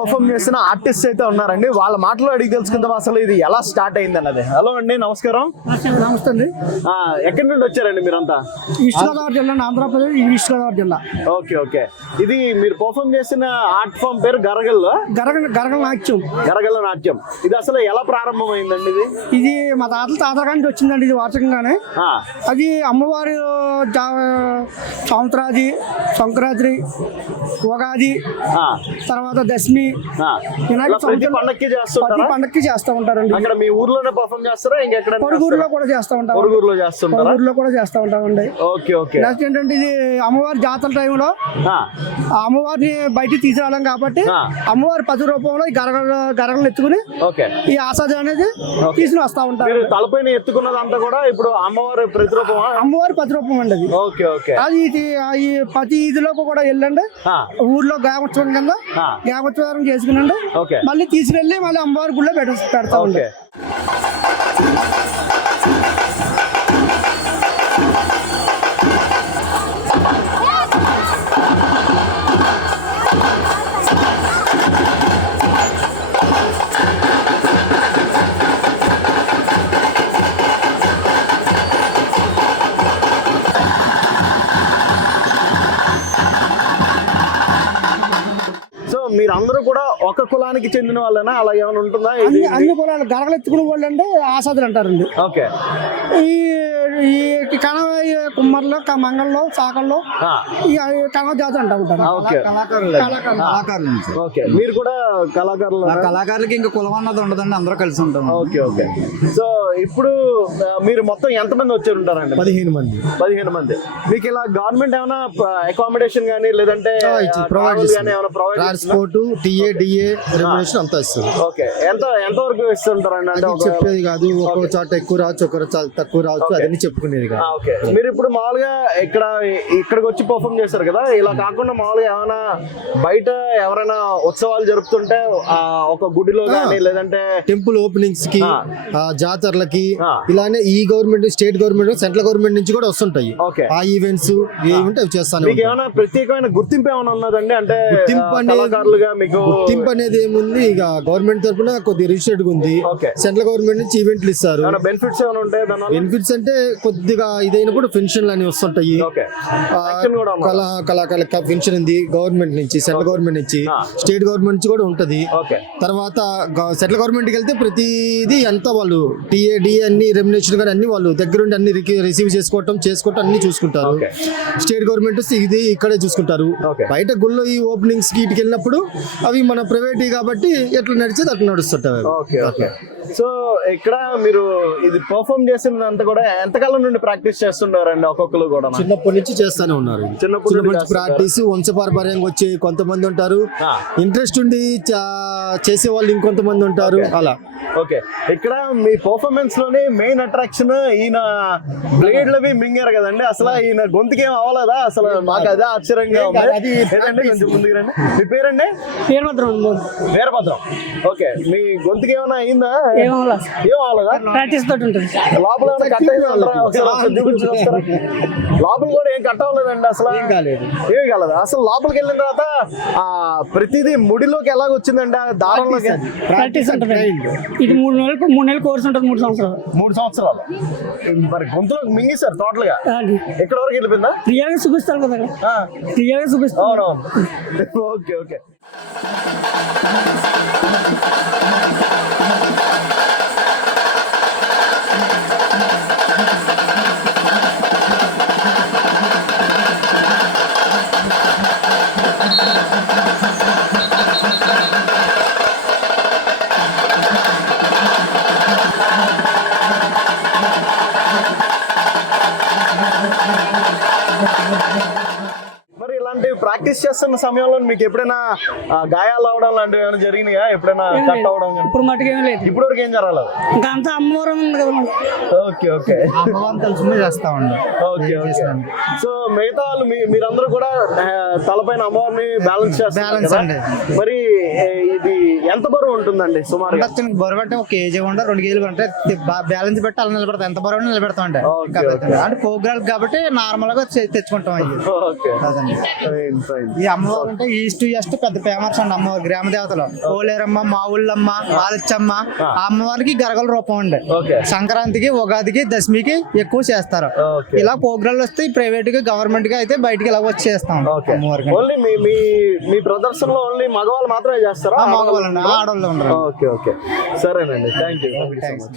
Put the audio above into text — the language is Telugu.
పర్ఫామ్ చేసిన ఆర్టిస్ట్ అయితే ఉన్నారండి. వాళ్ళ మాటలో అడిగి తెలుసుకుందాం అసలు ఇది ఎలా స్టార్ట్ అయింది అన్నది. హలో అండి, నమస్కారం. నమస్తే అండి. ఎక్కడి నుండి వచ్చారండి మీరంతా? ఈస్ట్ గోదావరి జిల్లా, ఆంధ్రప్రదేశ్ ఈస్ట్ గోదావరి జిల్లా. Okay okay. ఇది మీరు పర్ఫామ్ చేసిన ఆర్ట్ ఫామ్ పేరు గరగల్లో గరగల నాట్యం. గరగల్ల నాట్యం. ఇది అసలు ఎలా ప్రారంభమైందండి? ఇది మా తాతల నుంచి వచ్చిందండి. ఇది వార్షికంగానే. అది అమ్మవారి సంవత్సరాది, సంక్రాంతి, ఉగాది, తర్వాత దశమి, ప్రతి పండక్కి చేస్తూ ఉంటారండి. అక్కడ మీ ఊర్లోనే పర్ఫామ్ చేస్తారా? ఇంకెక్కడ పొరుగురులో కూడా చేస్తూ ఉంటాం. ఊర్లో కూడా చేస్తూ ఉంటామండి. Okay okay. నెక్స్ట్ ఏంటంటే ఇది అమ్మవారి జాతర టైంలో అమ్మవారిని బయటికి తీసుకురావడం కాబట్టి అమ్మవారి పది రూపంలో ఈ గరగలను ఎత్తుకుని ఈ ఆసాది అనేది తీసుకుని వస్తా ఉంటారు. తలపైన ఎత్తుకున్నదంతా కూడా ఇప్పుడు అమ్మవారి ప్రతిరూపం. అమ్మవారి ప్రతిరూపం అండి అది. Okay okay. అది ఈ ప్రతి ఇదిలోకి కూడా వెళ్ళండి. ఊర్లో గ్రామోత్సవం కింద గ్రామోత్సవం చేసుకునండి. మళ్ళీ తీసుకెళ్ళి మళ్ళీ అమ్మవారి గుళ్ళో పెడతా ఉండే. మీరందరూ కూడా ఒక కులానికి చెందిన వాళ్ళేనా? అలా ఏమైనా ఉంటుందా? అన్ని కులాలు గరగలు ఎత్తుకునే వాళ్ళు అంటే ఆసాదులు అంటారండి. ఓకే. ఈ కణవ కుమ్మర్లో, మంగళలో, సాకల్లో ఈ కణవ జాతి అంటా ఉంటారు. ఓకే. మీరు కూడా కళాకారులు? కళాకారులకి ఇంకా కులం అన్నది ఉండదండి, అందరూ కలిసి ఉంటాం. Okay okay. సో ఇప్పుడు మీరు మొత్తం ఎంతమంది వచ్చి ఉంటారండి? 15 మంది. 15 మంది. మీకు ఇలా గవర్నమెంట్ ఏమైనా అకామిడేషన్ కానీ లేదంటే ట్రాన్స్పోర్ట్, TA, DA రెమ్యునరేషన్ అంతా ఇస్తుంది. ఓకే. ఎంత వరకు ఇస్తుంటారండి? అంటే చెప్పేది కాదు, ఒక్కో చోట ఎక్కువ రావచ్చు, ఒక్కో చోట తక్కువ రావచ్చు, అదని చెప్పుకునేది కాదు. ఓకే. మీరు ఇప్పుడు మామూలుగా ఇక్కడికి వచ్చి పర్ఫామ్ చేస్తారు కదా, ఇలా కాకుండా మామూలుగా ఏమైనా బయట ఎవరైనా ఉత్సవాలు జరుపుతుంటే ఒక గుడిలో కానీ లేదంటే టెంపుల్ ఓపెనింగ్స్ కి, జాతరలకి, ఇలానే ఈ government, state government, central government నుంచి కూడా వస్తుంటాయి ఆ ఈవెంట్స్. ఏముంటే అవి చేస్తాను. మీకు ఏమైనా ప్రత్యేకమైన గుర్తింపు ఏమైనా ఉన్నదండి? అంటే గుర్తింపు అనేది ఏముంది, ఇక గవర్నమెంట్ తరఫున కొద్దిగా రిజిస్టర్డ్ ఉంది. సెంట్రల్ గవర్నమెంట్ నుంచి ఈవెంట్లు ఇస్తారు. బెనిఫిట్స్ ఏమైనా ఉంటాయి? బెనిఫిట్స్ అంటే కొద్దిగా ఇదైనప్పుడు పెన్షన్లు అని వస్తుంటాయి. కళాకారుల పెన్షన్ ఉంది గవర్నమెంట్ నుంచి, సెంట్రల్ గవర్నమెంట్ నుంచి, స్టేట్ గవర్నమెంట్ నుంచి కూడా ఉంటది. తర్వాత సెంట్రల్ గవర్నమెంట్ కి వెళ్తే ప్రతిదీ ఎంత వాళ్ళు TA, DA అన్ని రెమ్యునరేషన్ కానీ అన్ని వాళ్ళు దగ్గరుండి అన్ని రిసీవ్ చేసుకోవటం అన్ని చూసుకుంటారు. స్టేట్ గవర్నమెంట్ ఇది ఇక్కడే చూసుకుంటారు. బయట గుళ్ళో ఈ ఓపెనింగ్స్ కి ఇటుకి వెళ్ళినప్పుడు అవి మన ప్రైవేట్ కాబట్టి ఎట్లా నడిచేది అట్లా నడుస్తుంటాయి. సో ఇక్కడ మీరు ఇది పర్ఫామ్ చేసినంత కూడా ఎంతకాలం నుండి ప్రాక్టీస్ చేస్తుంటారండి? ఒక్కొక్కరు కూడా చిన్నప్పటి నుంచి చేస్తానే ఉన్నారు. చిన్నప్పటి నుంచి ప్రాక్టీస్ వంశపారంపర్యంగా వచ్చి కొంతమంది ఉంటారు, ఇంట్రెస్ట్ ఉండి చేసే వాళ్ళు ఇంకొంతమంది ఉంటారు, అలా. ఓకే. ఇక్కడ మీ పర్ఫార్మెన్స్ లోని మెయిన్ అట్రాక్షన్ ఈయన బ్లేడ్లవి మింగారు కదండి, అసలు ఈయన గొంతుకి ఏం అవ్వలేదా? అసలు మాకు అదే ఆశ్చర్యంగా ఉంది. కొంచెం ముందుకు రండి. మీ పేరండి? వీరభద్రం. ఓకే. మీ గొంతుకి ఏమైనా అయిందా? ఏం అవ్వలేదా? ప్రాక్టీస్ తోటి ఉంటుంది. లోపల ఏమైనా కట్ అయిందా? లోపల కూడా ఏం కట్ అవ్వలేదండి అసలు? ఏం కాలేదు. అసలు లోపలికి వెళ్ళిన తర్వాత ప్రతిదీ ముడిలోకి ఎలాగ వచ్చిందండి? దారంలోకి ప్రాక్టీస్ ఉంటుంది. ఇది 3 నెలలు కోర్స్ ఉంటుంది. 3 సంవత్సరాలు. మరి గొంతులో మింగేశారు టోటల్ గా. ఎక్కడ వరకు వెళ్ళిపోయిందా? క్లియర్ గా చూపిస్తారు కదా. క్లియర్ గా చూపిస్తారు. అవునవును. Okay okay. మరి ఇలాంటి ప్రాక్టీస్ చేస్తున్న సమయంలో మీకు ఎప్పుడైనా గాయాలు అవడం లాంటివి ఏమైనా జరిగినాయా? ఎప్పుడైనా కట్ అవడం? ఇప్పుడు మటుకు ఏం లేదు. ఇప్పుడు వరకు ఏం జరగలేదు. ఇంకా అంతా అమ్మవారం ఉంది కదా. Okay okay. చేస్తా ఉండే. Okay okay. సో మిగతా వాళ్ళు మీరందరూ కూడా తలపైన అమ్మవారిని బ్యాలెన్స్ చేస్తారు. మరి ఇది ఎంత బరువు ఉంటుందండి సుమారుగా? బరువు అంటే ఒక కేజీ ఉండ 2 కేజీలు అంటే బ్యాలెన్స్ పెట్టి అలా నిలబెడతాం, ఎంత బరువు నిలబెడతాం అంటే Okay, అంటే ప్రోగ్రామ్ కాబట్టి నార్మల్ గా తెచ్చుకుంటాం అయ్యి. ఓకే, అదండి. ఈ అమ్మవారు అంటే ఈస్ట్ వెస్ట్ పెద్ద ఫేమస్ అండి. అమ్మవారు గ్రామ దేవతలు పోలేరమ్మ, మా ఊళ్ళమ్మ, బాలచ్చమ్మ. ఆ అమ్మవారికి గరగల రూపం అండి. ఓకే, సంక్రాంతికి, ఉగాదికి, దశమికి ఎక్కువ చేస్తారు. ఓకే. ఇలా ప్రోగ్రాంలు వస్తే ప్రైవేట్ గా గవర్నమెంట్ గా అయితే బయటికి ఇలా వచ్చి చేస్తాం. ఓకే. అమ్మవారికి ఓన్లీ మీ ప్రదర్శనలో ఓన్లీ మగవాళ్ళు మాత్రమే చేస్తారా? మగవాళ్ళండి, ఆడవాళ్ళు ఉండరు. ఓకే, ఓకే, సరేనండి, థ్యాంక్ యూ. థ్యాంక్స్.